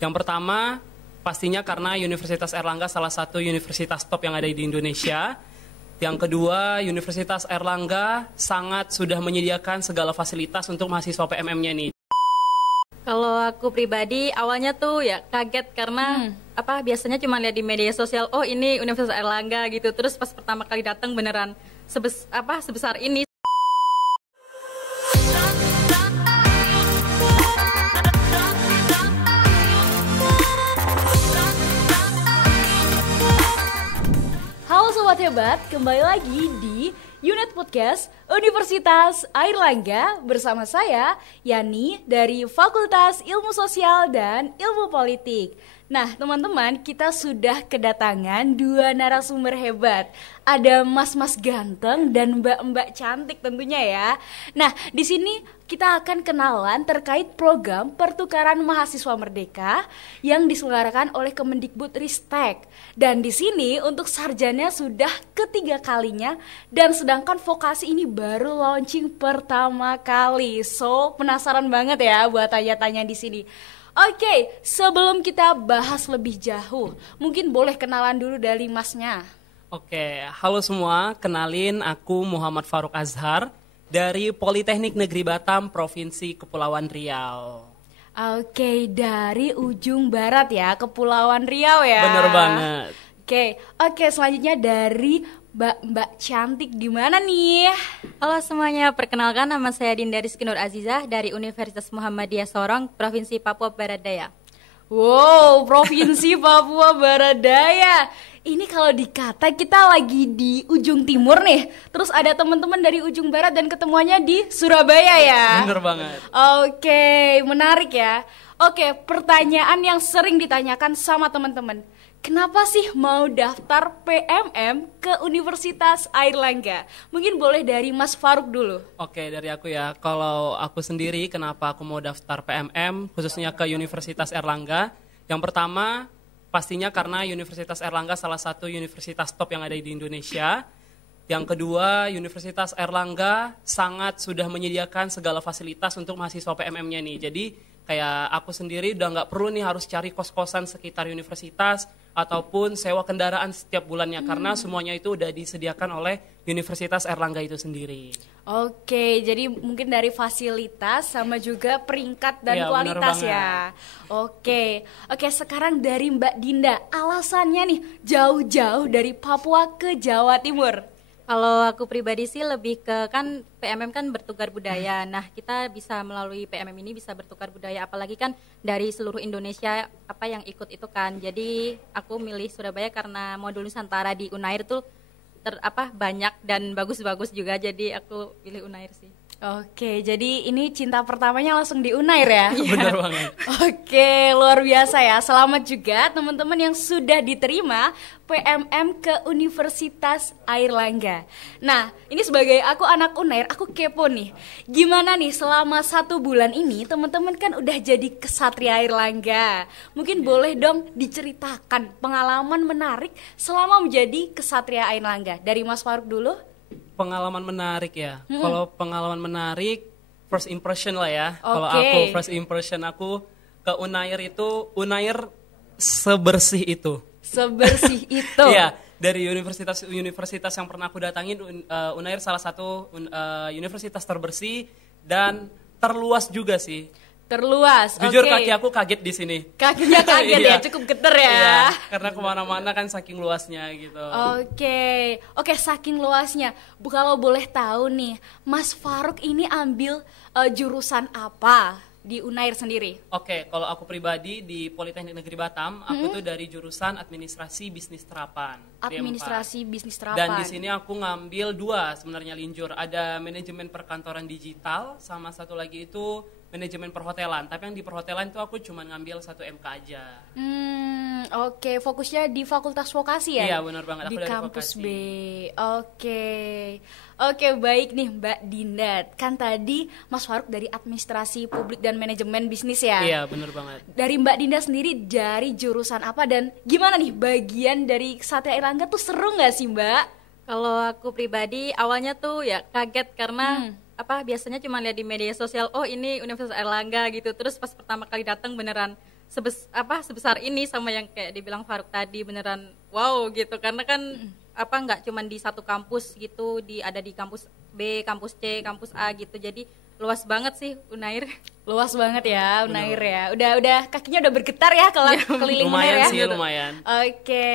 Yang pertama, pastinya karena Universitas Airlangga salah satu universitas top yang ada di Indonesia. Yang kedua, Universitas Airlangga sangat sudah menyediakan segala fasilitas untuk mahasiswa PMM-nya nih. Kalau aku pribadi awalnya tuh ya kaget karena biasanya cuma lihat di media sosial, oh ini Universitas Airlangga gitu. Terus pas pertama kali datang beneran sebesar ini. Halo Sobat Hebat, kembali lagi di Unit Podcast Universitas Airlangga bersama saya, Yani dari Fakultas Ilmu Sosial dan Ilmu Politik. Nah teman-teman, kita sudah kedatangan dua narasumber hebat. Ada mas-mas ganteng dan mbak-mbak cantik tentunya ya. Nah di sini kita akan kenalan terkait program pertukaran mahasiswa merdeka yang diselenggarakan oleh Kemendikbudristek. Dan di sini untuk sarjana sudah ketiga kalinya dan sedangkan vokasi ini baru launching pertama kali. So penasaran banget ya buat tanya-tanya di sini. Oke, sebelum kita bahas lebih jauh, mungkin boleh kenalan dulu dari masnya. Oke, halo semua, kenalin aku Muhammad Faruk Azhar dari Politeknik Negeri Batam, Provinsi Kepulauan Riau. Oke, dari ujung barat ya, Kepulauan Riau ya. Bener banget. Oke, selanjutnya dari Mbak cantik di mana nih? Halo semuanya, perkenalkan nama saya Dinda Rizky Nur Azizah dari Universitas Muhammadiyah Sorong, Provinsi Papua Barat Daya. Wow, Provinsi Papua Barat Daya. Ini kalau dikata kita lagi di ujung timur nih, terus ada teman-teman dari ujung barat dan ketemuannya di Surabaya ya. Bener banget. Oke, menarik ya. Oke, pertanyaan yang sering ditanyakan sama teman-teman. Kenapa sih mau daftar PMM ke Universitas Airlangga? Mungkin boleh dari Mas Faruk dulu. Oke, dari aku ya. Kalau aku sendiri, kenapa aku mau daftar PMM, khususnya ke Universitas Airlangga? Yang pertama, pastinya karena Universitas Airlangga salah satu universitas top yang ada di Indonesia. Yang kedua, Universitas Airlangga sangat sudah menyediakan segala fasilitas untuk mahasiswa PMM-nya nih. Jadi kayak aku sendiri udah nggak perlu nih harus cari kos-kosan sekitar universitas ataupun sewa kendaraan setiap bulannya karena semuanya itu udah disediakan oleh Universitas Airlangga itu sendiri. Oke, jadi mungkin dari fasilitas sama juga peringkat dan kualitas ya. Oke, sekarang dari Mbak Dinda, alasannya nih jauh-jauh dari Papua ke Jawa Timur. Kalau aku pribadi sih lebih ke kan PMM kan bertukar budaya. Nah, kita bisa melalui PMM ini bisa bertukar budaya apalagi kan dari seluruh Indonesia yang ikut itu kan. Jadi aku milih Surabaya karena modul Nusantara di Unair tuh banyak dan bagus-bagus juga. Jadi aku pilih Unair sih. Oke, jadi ini cinta pertamanya langsung di Unair ya? Bener banget. Oke, luar biasa ya. Selamat juga teman-teman yang sudah diterima PMM ke Universitas Airlangga. Nah, ini sebagai aku anak Unair, aku kepo nih. Gimana nih selama 1 bulan ini teman-teman kan udah jadi kesatria Airlangga. Mungkin boleh dong diceritakan pengalaman menarik selama menjadi kesatria Airlangga. Dari Mas Faruk dulu. Pengalaman menarik ya. Kalau pengalaman menarik, first impression lah ya. Kalau Oke. aku first impression aku ke Unair itu, Unair sebersih itu. Sebersih itu. Iya, dari universitas yang pernah aku datangin, Unair salah satu universitas terbersih dan terluas juga sih. Terluas. Jujur oke. kaki aku kaget di sini. Kakinya kaget Iya. ya, cukup geter ya. Iya, karena kemana-mana kan saking luasnya gitu. Oke, saking luasnya. Kalau boleh tahu nih, Mas Faruk ini ambil jurusan apa di Unair sendiri? Oke, kalau aku pribadi di Politeknik Negeri Batam, aku tuh dari jurusan Administrasi Bisnis Terapan. Administrasi D4. Bisnis Terapan. Dan di sini aku ngambil 2 sebenarnya linjur. Ada manajemen perkantoran digital, sama satu lagi itu manajemen perhotelan. Tapi yang di perhotelan itu aku cuma ngambil 1 MK aja. Oke, fokusnya di Fakultas Vokasi ya? Iya, benar banget. Aku Di dari kampus vokasi. B. Oke, baik nih Mbak Dinda. Kan tadi Mas Faruk dari Administrasi Publik dan Manajemen Bisnis ya? Iya, benar banget. Dari Mbak Dinda sendiri dari jurusan apa dan gimana nih bagian dari Kesatria Airlangga tuh seru nggak sih Mbak? Kalau aku pribadi awalnya tuh ya kaget karena biasanya cuma lihat di media sosial, oh ini Universitas Airlangga gitu. Terus pas pertama kali datang beneran sebesar ini sama yang kayak dibilang Faruk tadi, beneran wow gitu, karena kan nggak cuman di satu kampus gitu, ada di kampus B, kampus C, kampus A gitu, jadi luas banget sih Unair. Luas banget ya Unair ya. Udah kakinya udah bergetar ya kalau keliling Unair ya. Lumayan sih, lumayan. Oke.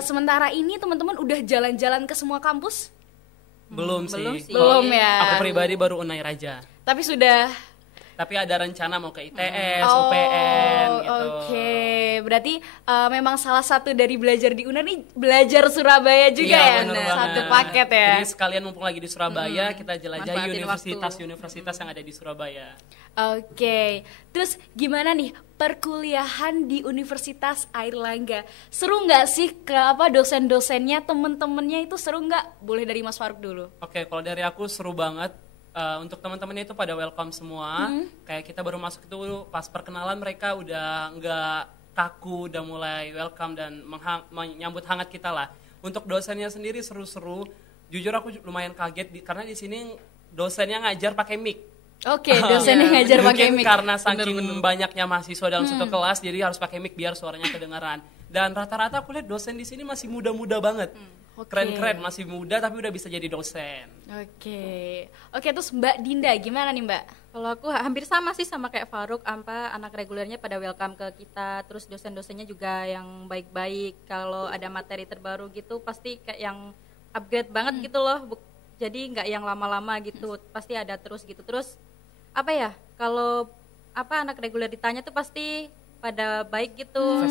Sementara ini teman-teman udah jalan-jalan ke semua kampus? Belum sih. Belum ya. Aku pribadi baru Unair aja. Tapi sudah. Tapi ada rencana mau ke ITS, UPN gitu. Oke. Berarti memang salah satu dari belajar di UNAR nih belajar Surabaya juga ya. Bener Satu banget. paket ya. Jadi sekalian mumpung lagi di Surabaya, kita jelajahi Manfaatin universitas-universitas yang ada di Surabaya. Oke. Terus gimana nih perkuliahan di Universitas Airlangga? Seru nggak sih dosen-dosennya, temen-temennya itu seru nggak? Boleh dari Mas Faruk dulu. Oke, kalau dari aku seru banget. Untuk teman-temannya itu pada welcome semua. Kayak kita baru masuk itu pas perkenalan mereka udah nggak kaku, udah mulai welcome dan menyambut hangat kita lah. Untuk dosennya sendiri seru-seru. Jujur aku lumayan kaget karena di sini dosennya ngajar pakai mic. Oke, dosennya ngajar pakai Mungkin mic. karena saking banyaknya mahasiswa dalam satu kelas, jadi harus pakai mic biar suaranya kedengaran. Dan rata-rata aku lihat dosen di sini masih muda-muda banget. Keren-keren, masih muda tapi udah bisa jadi dosen. Oke, terus Mbak Dinda gimana nih Mbak? Kalau aku hampir sama sih sama kayak Faruk, anak regulernya pada welcome ke kita, terus dosen-dosennya juga yang baik-baik. Kalau ada materi terbaru gitu pasti kayak yang upgrade banget gitu loh. Jadi nggak yang lama-lama gitu, pasti ada terus gitu. Terus kalau anak reguler ditanya tuh pasti pada baik gitu.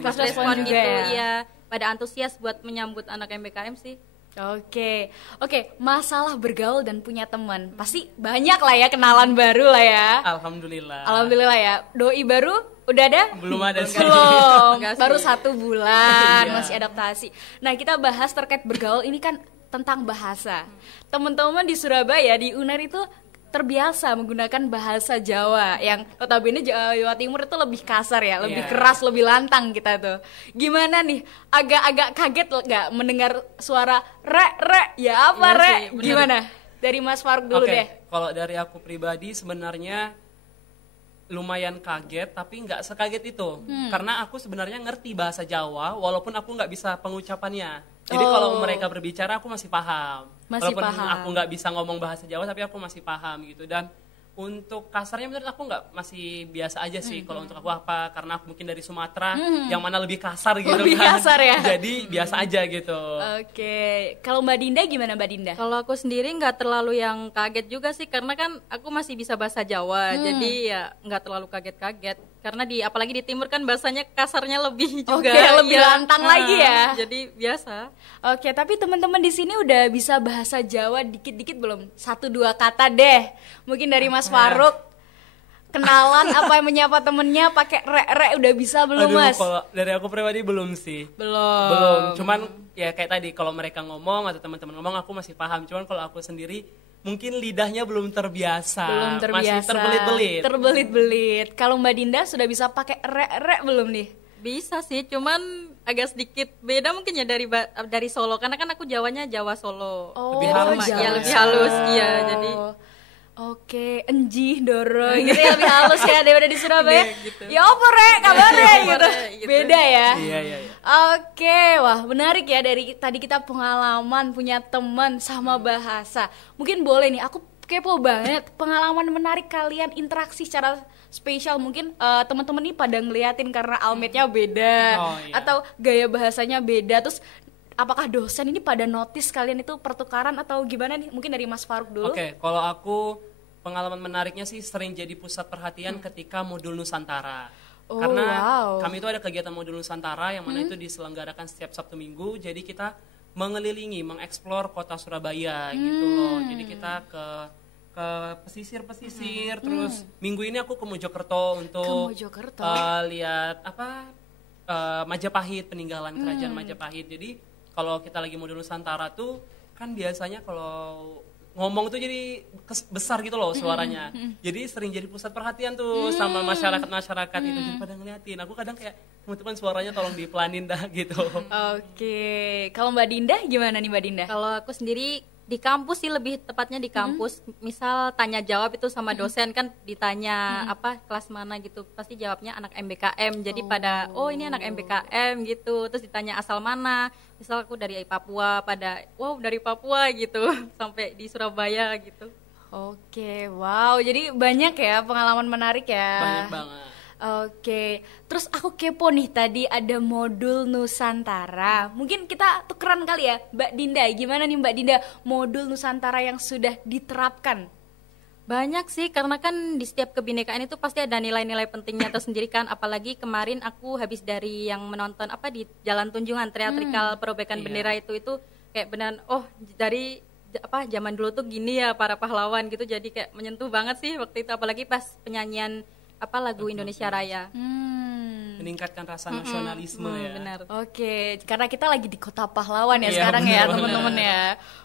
Fast respon gitu, ya. iya. Pada antusias buat menyambut anak MBKM sih. Oke, masalah bergaul dan punya teman pasti banyak lah ya, kenalan baru lah ya. Alhamdulillah ya. Doi baru udah ada? Belum ada sih. Belum. Enggak sih. Baru 1 bulan, Iya. masih adaptasi. Nah, kita bahas terkait bergaul ini kan tentang bahasa. Teman-teman di Surabaya di UNAR itu terbiasa menggunakan bahasa Jawa yang notabene Jawa Timur itu lebih kasar ya, lebih keras, lebih lantang kita tuh. Gimana nih? Agak-agak kaget nggak mendengar suara re? Ya apa Iya re? sih, bener. Gimana? Dari Mas Faruk dulu deh. Kalau dari aku pribadi sebenarnya lumayan kaget, tapi nggak sekaget itu. Karena aku sebenarnya ngerti bahasa Jawa, walaupun aku nggak bisa pengucapannya. Jadi kalau mereka berbicara aku masih paham. Walaupun aku nggak bisa ngomong bahasa Jawa, tapi aku masih paham gitu. Dan untuk kasarnya menurut aku masih biasa aja sih. Kalau untuk aku karena aku mungkin dari Sumatera, yang mana lebih kasar gitu Lebih kan. kasar ya? Jadi biasa aja gitu. Oke, kalau Mbak Dinda gimana Mbak Dinda? Kalau aku sendiri nggak terlalu yang kaget juga sih, karena kan aku masih bisa bahasa Jawa, jadi ya nggak terlalu kaget-kaget. Karena apalagi di timur kan bahasanya kasarnya lebih juga. Lebih lantang lagi ya. Jadi biasa. Oke, tapi teman-teman di sini udah bisa bahasa Jawa dikit-dikit belum? 1-2 kata deh. Mungkin dari Mas Faruk. Kenalan apa yang menyapa temennya pakai re udah bisa belum, Mas? Kalau dari aku pribadi belum sih. Belum. Cuman ya kayak tadi kalau mereka ngomong atau teman-teman ngomong aku masih paham. Cuman kalau aku sendiri mungkin lidahnya belum terbiasa. Masih terbelit-belit. Kalau Mbak Dinda sudah bisa pakai re belum nih? Bisa sih, cuman agak sedikit beda mungkin ya dari Solo, karena kan aku Jawanya Jawa Solo. Lebih halus. Ya, lebih halus. Iya, jadi Oke, enjih doro gitu ya, lebih halus ya daripada di Surabaya. Gitu. Ya apa re, kabar re gitu. gitu. Beda ya. Iya. Oke, wah menarik ya, dari tadi kita pengalaman, punya teman sama bahasa. Mungkin boleh nih, aku kepo banget pengalaman menarik kalian interaksi secara spesial. Mungkin teman-teman nih pada ngeliatin karena almetnya beda atau gaya bahasanya beda. Terus apakah dosen ini pada notice kalian itu pertukaran atau gimana nih? Mungkin dari Mas Faruk dulu. Oke, kalau aku pengalaman menariknya sih sering jadi pusat perhatian ketika modul Nusantara. Karena kami itu ada kegiatan modul Nusantara yang mana itu diselenggarakan setiap Sabtu Minggu. Jadi kita mengelilingi, mengeksplor kota Surabaya gitu loh. Jadi kita ke pesisir-pesisir. Terus minggu ini aku ke Mojokerto untuk lihat Majapahit, peninggalan kerajaan Majapahit. Jadi kalau kita lagi modul Nusantara tuh kan biasanya kalau ngomong tuh jadi besar gitu loh suaranya. Jadi sering jadi pusat perhatian tuh sama masyarakat itu, jadi pada ngeliatin. Aku kadang kayak teman-teman suaranya tolong dipelanin dah gitu. Oke, kalau Mbak Dinda gimana nih Mbak Dinda? kalau aku sendiri Di kampus sih, lebih tepatnya di kampus. Misal tanya jawab itu sama dosen kan, ditanya apa kelas mana gitu, pasti jawabnya anak MBKM. Jadi pada ini anak MBKM gitu. Terus ditanya asal mana. Misal aku dari Papua, pada wow dari Papua gitu. Sampai di Surabaya gitu. Oke, wow. Jadi banyak ya pengalaman menarik ya. Banyak banget. Oke, terus aku kepo nih, tadi ada modul Nusantara. Mungkin kita tukeran kali ya, Mbak Dinda. Gimana nih Mbak Dinda, modul Nusantara yang sudah diterapkan? Banyak sih, karena kan di setiap kebinekaan itu pasti ada nilai-nilai pentingnya tersendiri kan. Apalagi kemarin aku habis dari yang menonton apa di Jalan Tunjungan, teatrikal perobekan bendera itu kayak benar, dari apa zaman dulu tuh gini ya para pahlawan gitu. Jadi kayak menyentuh banget sih waktu itu, apalagi pas penyanyian apa lagu Indonesia Raya. Meningkatkan rasa nasionalisme ya. Benar. Oke, karena kita lagi di Kota Pahlawan ya Iya, sekarang ya benar. teman-teman ya.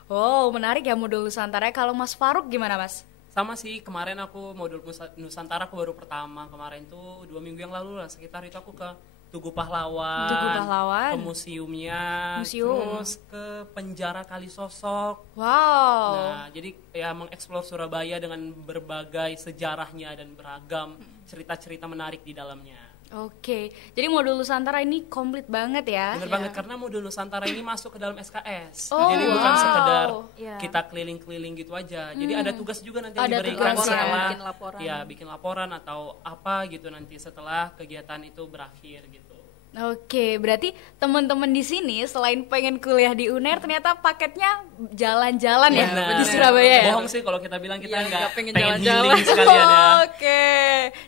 Wow, menarik ya modul Nusantara. Kalau Mas Faruk gimana Mas? Sama sih, kemarin aku modul Nusantara aku baru pertama. Kemarin tuh 2 minggu yang lalu lah, sekitar itu aku ke Tugu Pahlawan, ke museumnya, terus ke penjara Kalisosok. Wow. Nah, jadi ya mengeksplor Surabaya dengan berbagai sejarahnya dan beragam cerita-cerita menarik di dalamnya. Oke, jadi modul Nusantara ini komplit banget ya. Bener banget, karena modul Nusantara ini masuk ke dalam SKS. Oh, jadi bukan wow. sekedar Iya. kita keliling-keliling gitu aja. Jadi ada tugas juga nanti Ada yang diberikan tugas ya. setelah Bikin laporan. ya bikin laporan atau apa gitu nanti setelah kegiatan itu berakhir gitu. Oke, berarti teman-teman di sini selain pengen kuliah di UNER, ternyata paketnya jalan-jalan ya Benar. di Surabaya ya. Bohong sih kalau kita bilang kita Iya, nggak nggak pengen pengen jalan-jalan. healing sekalian ya. Oke,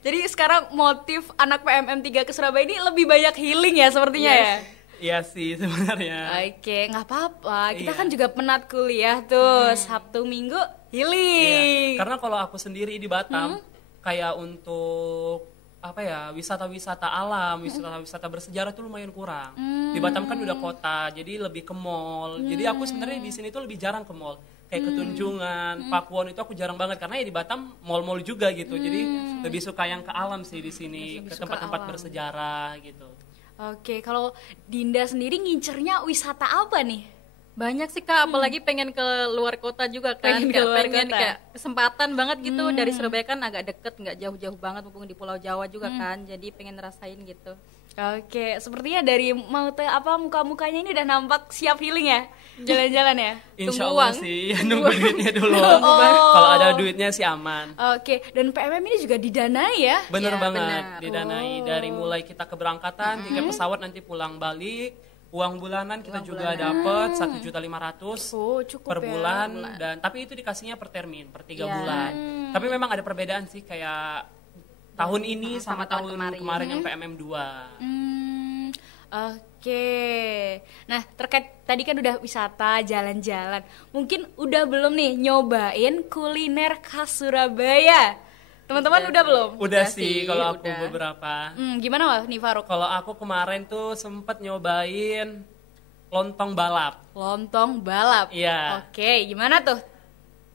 jadi sekarang motif anak PMM 3 ke Surabaya ini lebih banyak healing ya sepertinya ya. Iya sih sebenarnya. Oke, nggak apa-apa. Kita Iya. kan juga penat kuliah tuh, Sabtu Minggu healing. Iya. Karena kalau aku sendiri di Batam kayak untuk apa ya, wisata-wisata alam, wisata-wisata bersejarah tuh lumayan kurang. Di Batam kan udah kota, jadi lebih ke mall. Jadi aku sebenarnya di sini tuh lebih jarang ke mall. Kayak ke Tunjungan, Pakuwon itu aku jarang banget karena ya di Batam mall-mall juga gitu. Jadi lebih suka yang ke alam sih di sini, Lebih ke suka tempat-tempat alam. bersejarah gitu. Oke, kalau Dinda sendiri ngincernya wisata apa nih? Banyak sih Kak, apalagi pengen ke luar kota juga kan. Pengen ke Kayak luar pengen kota. kayak kesempatan banget gitu. Dari Surabaya kan agak deket, nggak jauh-jauh banget, mumpung di Pulau Jawa juga kan. Jadi pengen rasain gitu. Oke, sepertinya dari muka-mukanya ini udah nampak siap healing ya, jalan-jalan ya. Insya Tunggu Allah uang. sih, nunggu duitnya dulu. Oh. Kalau ada duitnya sih aman. Oke, dan PMM ini juga didanai ya. Bener Iya, banget, benar. didanai dari mulai kita keberangkatan, tiket pesawat nanti pulang balik, uang bulanan kita juga dapat 1.500.000 Oh, cukup per ya. bulan, dan tapi itu dikasihnya per termin, per 3 Iya. bulan. Tapi memang ada perbedaan sih kayak tahun ini sama sama tahun tahun kemarin yang PMM 2. Oke. Nah, terkait tadi kan udah wisata, jalan-jalan. Mungkin udah belum nih nyobain kuliner khas Surabaya? Teman-teman udah belum? Udah Udah sih sih, kalau aku udah. beberapa. Gimana Wah nih Faruk? Kalau aku kemarin tuh sempet nyobain lontong balap. Lontong balap. Iya. Oke, gimana tuh?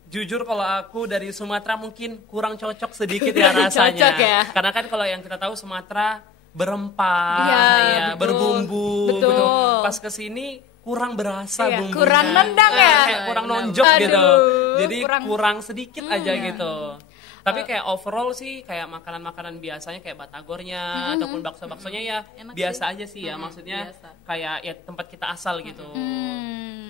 Jujur kalau aku dari Sumatera mungkin kurang cocok sedikit ya Kurang rasanya. cocok ya. Karena kan kalau yang kita tahu Sumatera berempah, Iya, ya, betul. berbumbu, Betul. gitu. Pas kesini kurang berasa Iya, bumbunya. kurang nendang ya. Kayak kurang nonjok gitu. Aduh, Jadi kurang- kurang sedikit aja gitu. Tapi kayak overall sih kayak makanan-makanan biasanya kayak batagornya ataupun bakso-baksonya ya Enak biasa aja sih ya. Maksudnya biasa. kayak ya tempat kita asal gitu.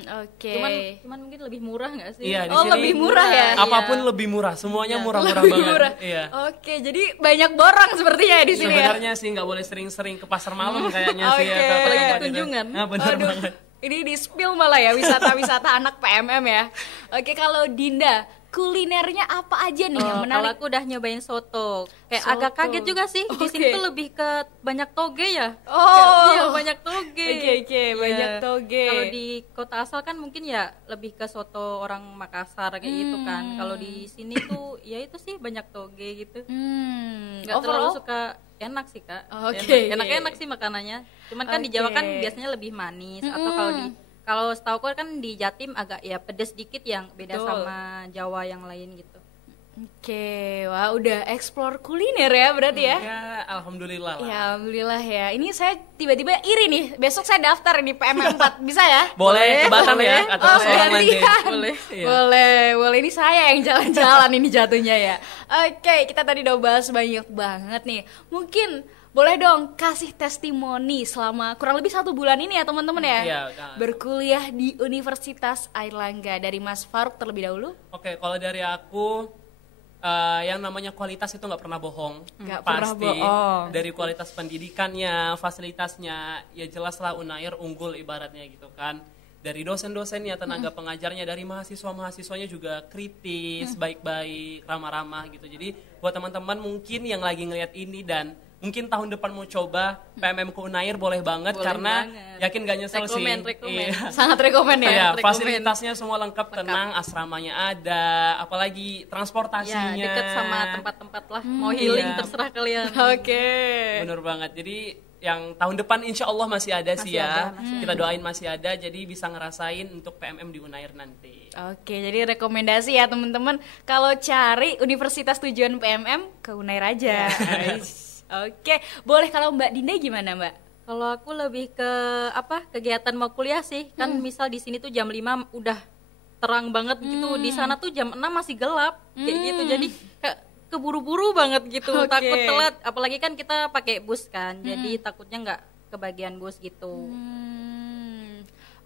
Oke. Cuman mungkin lebih murah nggak sih? Iya, di Oh, sini lebih murah ya? Apapun lebih murah, semuanya murah-murah Lebih banget. murah. Iya. Oke, jadi banyak borong sepertinya ya di sini ya. Sebenarnya sih nggak boleh sering-sering ke pasar malam kayaknya sih ya. Oke. ke Apalagi tempat ke itu. Tunjungan. Nah, benar Aduh, banget. ini di spill malah ya wisata-wisata anak PMM ya. Oke, kalau Dinda, kulinernya apa aja nih yang Kalau menarik? aku udah nyobain soto, kayak Soto. agak kaget juga sih. Di sini Oke. tuh lebih ke banyak toge ya. Oh. Iya banyak toge. Oke, banyak toge. Kalau di kota asal kan mungkin ya lebih ke soto orang Makassar kayak gitu kan. Kalau di sini tuh ya itu sih banyak toge gitu. Nggak terlalu suka enak sih Kak. Oke. Enak sih makanannya. Cuman kan di Jawa kan Oke. biasanya lebih manis atau kalau setahu aku kan di Jatim agak ya pedes dikit yang beda Betul. sama Jawa yang lain gitu. Oke, wah udah explore kuliner ya berarti ya? Ya, alhamdulillah lah. Ya alhamdulillah ya. Ini saya tiba-tiba iri nih. Besok saya daftar ini PMM 4 bisa ya? Boleh ke Batam ya atau ke Sorong nanti. gantian. Boleh. Iya. Boleh. Ini saya yang jalan-jalan ini jatuhnya ya. Oke, kita tadi udah bahas banyak banget nih. Mungkin boleh dong kasih testimoni selama kurang lebih 1 bulan ini ya teman-teman ya. Iya, berkuliah di Universitas Airlangga. Dari Mas Faruk terlebih dahulu. Oke, kalau dari aku yang namanya kualitas itu nggak pernah bohong. Nggak pernah Pasti bohong. dari kualitas pendidikannya, fasilitasnya, ya jelaslah Unair unggul ibaratnya gitu kan. Dari dosen-dosennya, tenaga pengajarnya, dari mahasiswa-mahasiswanya juga kritis, baik-baik, ramah-ramah gitu. Jadi buat teman-teman mungkin yang lagi ngeliat ini dan mungkin tahun depan mau coba PMM ke Unair boleh banget Boleh karena banget. yakin gak nyesel sih. Rekomen. Iya. Sangat rekomen ya. Iya, rekomen. fasilitasnya semua lengkap, tenang, asramanya ada, apalagi Ya, transportasinya. dekat sama tempat-tempat lah. Mau healing Iya. terserah kalian. Oke. Bener banget. Jadi yang tahun depan insya Allah masih ada sih Masih ya. ada, masih Kita doain masih ada, jadi bisa ngerasain untuk PMM di Unair nanti. Oke, jadi rekomendasi ya teman-teman kalau cari universitas tujuan PMM ke Unair aja. Oke, boleh kalau Mbak Dinda gimana Mbak? Kalau aku lebih ke kegiatan mau kuliah sih. Kan misal di sini tuh jam 5 udah terang banget gitu. Di sana tuh jam 6 masih gelap kayak gitu. Jadi kayak keburu-buru banget gitu. Oke. Takut telat, apalagi kan kita pakai bus kan. Jadi takutnya nggak kebagian bus gitu.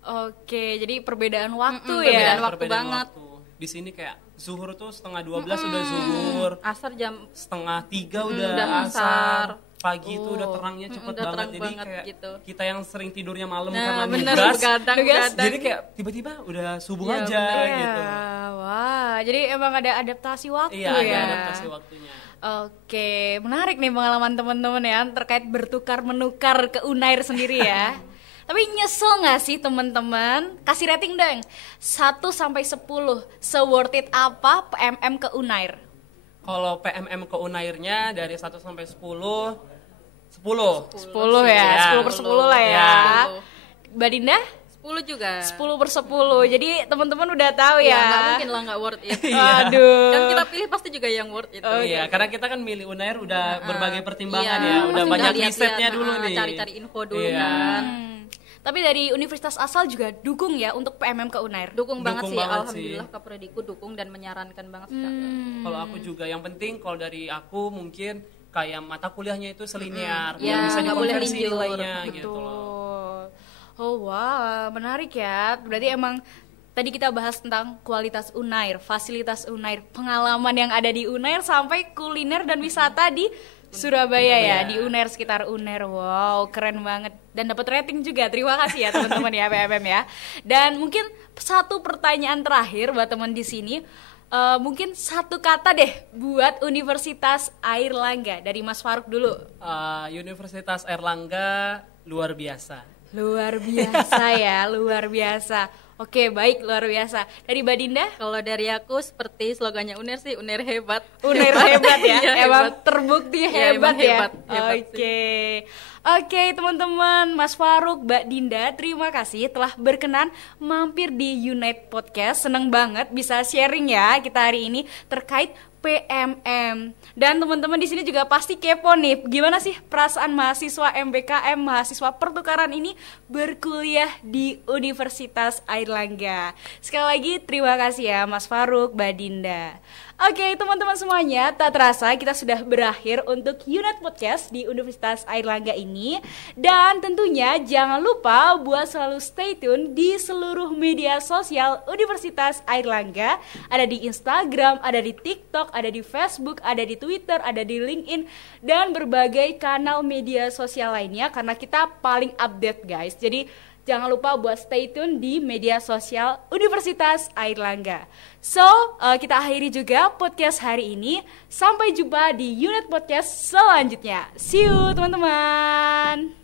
Oke, jadi perbedaan waktu ya. perbedaan waktu Perbedaan banget. waktu. Di sini kayak zuhur tuh 11:30 udah zuhur, Asar jam 2:30 udah udah asar. asar. Pagi tuh udah terangnya cepet udah banget. terang Jadi banget kayak gitu. kita yang sering tidurnya malam Nah, karena bener, nugas, begadang. jadi kayak tiba-tiba udah subuh aja gitu. Wah, jadi emang ada adaptasi waktu Iya, ada ya. adaptasi waktunya. Oke, menarik nih pengalaman teman-teman ya terkait bertukar menukar ke Unair sendiri ya. Tapi nyesel nggak sih teman-teman? Kasih rating dong. 1 sampai 10. Se-worth it apa PMM ke Unair? Kalau PMM ke Unairnya dari 1 sampai 10, 10. 10 ya, Ya. 10 per 10 lah ya. Ya. Mbak Dinda? 10 juga. 10 per 10. Jadi teman-teman udah tahu Ya, ya. nggak mungkin lah nggak worth it. Aduh. Kan kita pilih pasti juga yang worth it. Iya, karena kita kan milih Unair udah berbagai pertimbangan Iya, ya, udah pasti banyak lihat-lihat, risetnya dulu nih. Cari-cari info dulu Iya. kan. Tapi dari universitas asal juga dukung ya untuk PMM ke Unair. Dukung banget Dukung sih, banget alhamdulillah Kaprodiku dukung dan menyarankan banget sih, Kak. Kalau aku juga yang penting kalau dari aku mungkin kayak mata kuliahnya itu selinear, Ya, biar bisa nggak boleh dikonversi linjur. nilainya gitu loh. Betul. Oh wow, menarik ya. Berarti emang tadi kita bahas tentang kualitas Unair, fasilitas Unair, pengalaman yang ada di Unair sampai kuliner dan wisata di Surabaya ya, di Unair, sekitar Unair. Wow, keren banget. Dan dapat rating juga. Terima kasih ya teman-teman ya PMM ya. Dan mungkin satu pertanyaan terakhir buat teman di sini. Mungkin satu kata deh buat Universitas Airlangga, dari Mas Faruk dulu. Universitas Airlangga luar biasa. Luar biasa ya, luar biasa. Oke, baik, luar biasa. Dari Mbak Dinda? Kalau dari aku seperti slogannya Unair sih, Unair hebat. Unair hebat ya, Iya, emang hebat. terbukti Iya, hebat emang ya. hebat Oke, oke teman-teman, Mas Faruk, Mbak Dinda, terima kasih telah berkenan mampir di Unite Podcast. Seneng banget bisa sharing ya kita hari ini terkait PMM. Dan teman-teman di sini juga pasti kepo nih, gimana sih perasaan mahasiswa MBKM, mahasiswa pertukaran ini berkuliah di Universitas Airlangga. Sekali lagi terima kasih ya Mas Faruk, Mbak Dinda. Oke teman-teman semuanya, tak terasa kita sudah berakhir untuk Unit Podcast di Universitas Airlangga ini. Dan tentunya jangan lupa buat selalu stay tune di seluruh media sosial Universitas Airlangga. Ada di Instagram, ada di TikTok, ada di Facebook, ada di Twitter, ada di LinkedIn, dan berbagai kanal media sosial lainnya karena kita paling update guys. Jadi jangan lupa buat stay tune di media sosial Universitas Airlangga. So, kita akhiri juga podcast hari ini. Sampai jumpa di unit podcast selanjutnya. See you teman-teman.